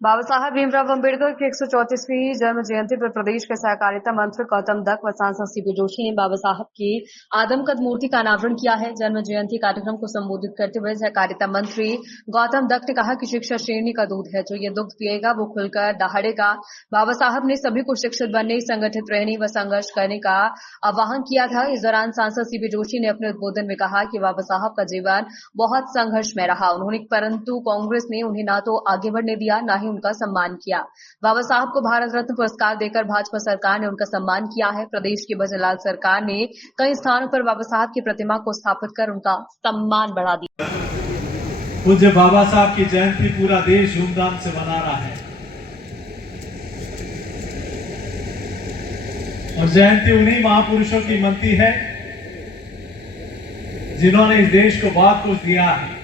बाबा साहब भीमराव अम्बेडकर की 134वीं जन्म जयंती पर प्रदेश के सहकारिता मंत्री गौतम दत्त व सांसद सीपी जोशी ने बाबा साहब की आदमकद मूर्ति का अनावरण किया है। जन्म जयंती कार्यक्रम को संबोधित करते हुए सहकारिता मंत्री गौतम दत्त ने कहा कि शिक्षा शेरनी का दूध है, जो ये दुग्ध पिएगा वो खुलकर दहाड़ेगा। बाबा साहब ने सभी को शिक्षित बनने, संगठित रहने व संघर्ष करने का आह्वान किया था। इस दौरान सांसद सीपी जोशी ने अपने उद्बोधन में कहा कि बाबा साहब का जीवन बहुत संघर्षमय रहा, परंतु कांग्रेस ने उन्हें न तो आगे बढ़ने दिया, न ही उनका सम्मान किया। बाबा साहब को भारत रत्न पुरस्कार देकर भाजपा सरकार ने उनका सम्मान किया है। प्रदेश की भजनलाल सरकार ने कई स्थानों पर बाबा साहब की प्रतिमा को स्थापित कर उनका सम्मान बढ़ा दिया। पूज्य बाबा साहब की जयंती पूरा देश धूमधाम से मना रहा है और जयंती उन्हीं महापुरुषों की मनती है जिन्होंने इस देश को बहुत कुछ दिया है।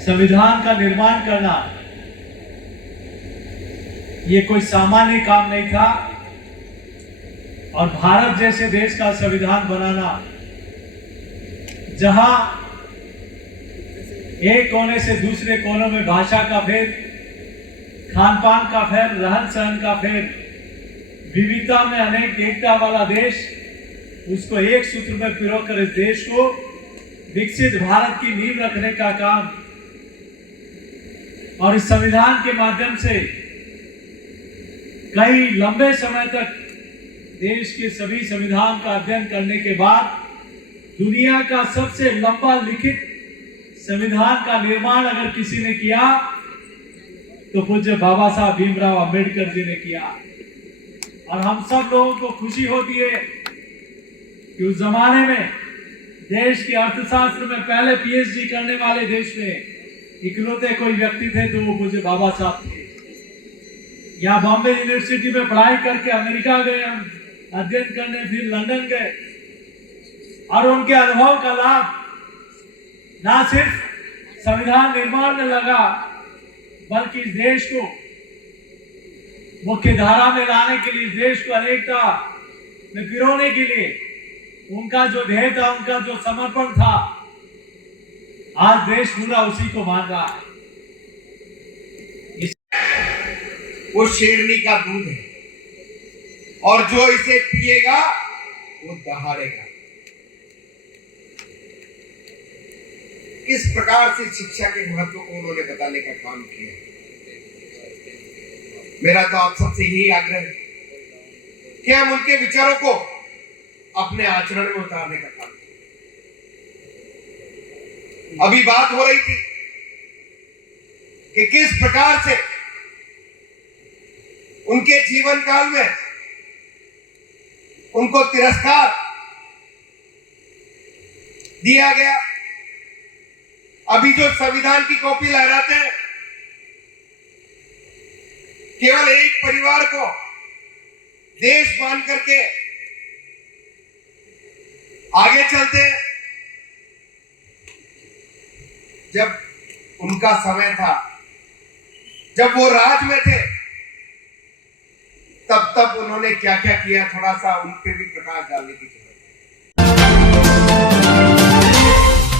संविधान का निर्माण करना ये कोई सामान्य काम नहीं था और भारत जैसे देश का संविधान बनाना, जहां एक कोने से दूसरे कोनों में भाषा का भेद, खान पान का भेद, रहन सहन का भेद, विविधता में अनेक एकता वाला देश, उसको एक सूत्र में पिरोकर इस देश को विकसित भारत की नींव रखने का काम और इस संविधान के माध्यम से कई लंबे समय तक देश के सभी संविधान का अध्ययन करने के बाद दुनिया का सबसे लंबा लिखित संविधान का निर्माण अगर किसी ने किया तो पूज्य बाबा साहब भीमराव अम्बेडकर जी ने किया। और हम सब लोगों को खुशी होती है कि उस जमाने में देश के अर्थशास्त्र में पहले पीएचडी करने वाले देश में इकलौते कोई व्यक्ति थे तो वो पूज्य बाबा साहब थे। यहाँ बॉम्बे यूनिवर्सिटी में पढ़ाई करके अमेरिका गए, हम अध्ययन करने, फिर लंदन गए और उनके अनुभव का लाभ ना सिर्फ संविधान निर्माण में लगा बल्कि इस देश को मुख्य धारा में लाने के लिए, इस देश को अनेकता में पिरोने के लिए उनका जो ध्येय था, उनका जो समर्पण था, आज देश पूरा उसी को मान रहा है। वो शेरनी का दूध है और जो इसे पिएगा वो दहाड़ेगा। किस प्रकार से शिक्षा के महत्व को उन्होंने बताने का काम किया। मेरा तो आप सबसे यही आग्रह है कि हम उनके विचारों को अपने आचरण में उतारने का काम करें। अभी बात हो रही थी कि किस प्रकार से उनके जीवन काल में उनको तिरस्कार दिया गया। अभी जो संविधान की कॉपी लहराते हैं, केवल एक परिवार को देश मान करके आगे चलते हैं। जब उनका समय था, जब वो राज में थे, तब उन्होंने क्या क्या किया, थोड़ा सा उन पे भी प्रकाश डालने की